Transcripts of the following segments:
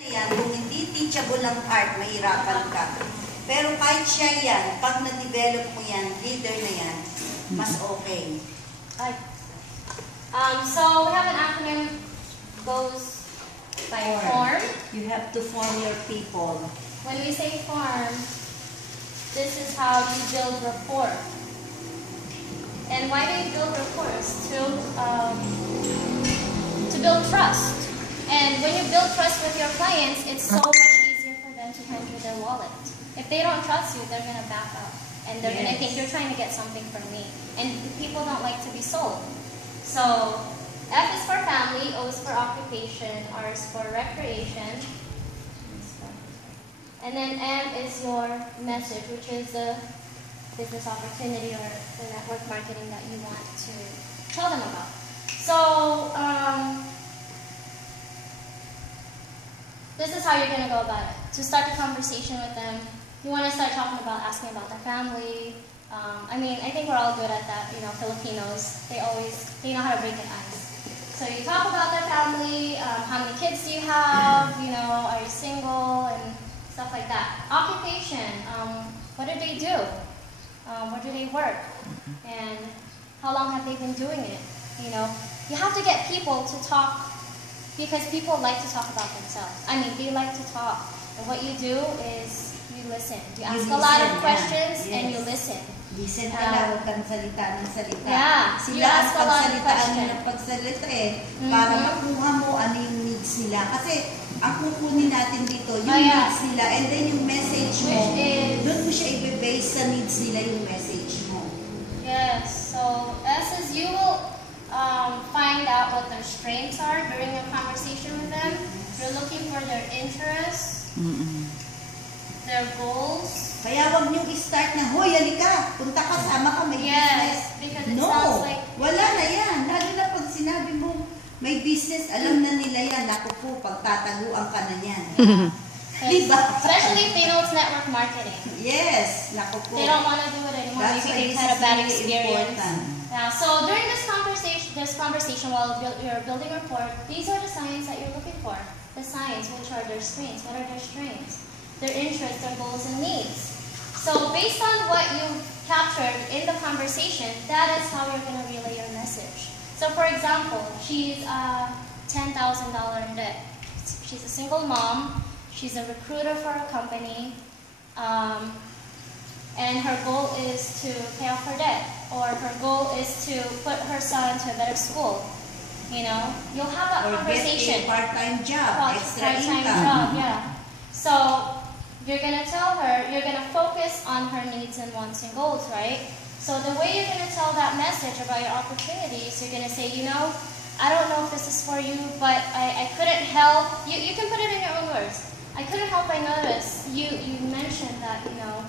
Yan, kung hindi teachable ang art, mahirapan ka. Pero kahit siya yan, pag na-develop mo yan, leader na yan, mas okay. So we have an acronym goes by form. You have to form your people. When we say form, this is how you build rapport. And why do you build rapport? To build trust. And when you build trust with your clients, it's so much easier for them to enter their wallet. If they don't trust you, they're going to back up. And they're going to think you're trying to get something from me. And people don't like to be sold. So F is for family, O is for occupation, R is for recreation. And then M is your message, which is the business opportunity or the network marketing that you want to tell them about. So this is how you're going to go about it. To start the conversation with them, you want to start asking about their family. I think we're all good at that. You know, Filipinos, they know how to break an ice. So you talk about their family, how many kids do you have, you know, are you single, and stuff like that. Occupation, what do they do? Where do they work? And how long have they been doing it? You know, you have to get people to talk, because people like to talk about themselves. They like to talk. And what you do is you listen. You ask a lot of questions and you listen. Listen ka lang, huwag kang salita ng salita. Yeah, Sila ang pagsalitaan ng pagsalita para makuha mo ano yung needs nila. Kasi ang kukunin natin dito, yung needs nila, and then yung message mo, doon mo siya i-base sa needs nila yung message mo. Yes, so S is you will find out what their strengths are during your conversation with them. You're looking for their interests, their goals. Kaya wag niyong i-start na, hoy, halika, punta ka, sama ka, may business. Because it sounds like... Wala na yan. Lalo na pag sinabi mo, may business, alam na nila yan. Naku po, pagtataguan ka na yan. Diba? Especially if they know it's network marketing. Yes, naku po. They don't want to do it anymore. Maybe they've had a bad experience. Yeah, so during this conversation while you're building rapport, these are the signs that you're looking for. The signs, which are their strengths. What are their strengths? Their interests, their goals, and needs. So based on what you captured in the conversation, that is how you're going to relay your message. So for example, she's $10,000 in debt. She's a single mom. She's a recruiter for a company. And her goal is to pay off her debt. Or her goal is to put her son to a better school. You know, you'll have that conversation. Or get a part-time job, extra income. Job, yeah. So you're going to tell her, you're going to focus on her needs and wants and goals, right? So the way you're going to tell that message about your opportunities, you're going to say, you know, I don't know if this is for you, but I couldn't help. You can put it in your own words. I couldn't help but notice you mentioned that, you know,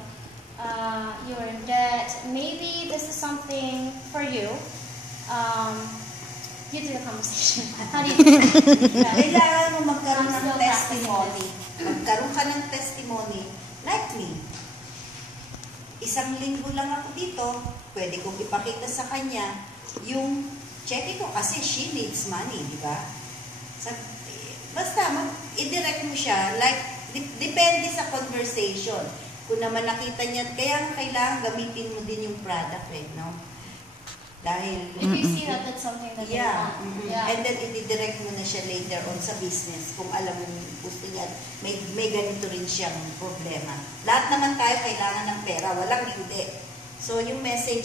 you were in debt. Maybe this is something for you. You do the conversation. How do you do that? Kailangan mo magkaroon ng testimony. Magkaroon ka ng testimony. Like me. Isang linggo lang ako dito, pwede kong ipakita sa kanya yung check ko kasi she needs money, di ba? Basta, i-direct mo siya, like, depende sa conversation. Kung naman nakita niya, kaya kailangan gamitin mo din yung product, no? Dahil, if you see that that's something that you want. And then i-direct mo na siya later on sa business kung alam mo gusto niya, may ganito rin siyang problema. Lahat naman tayo kailangan ng pera, walang hindi. So yung message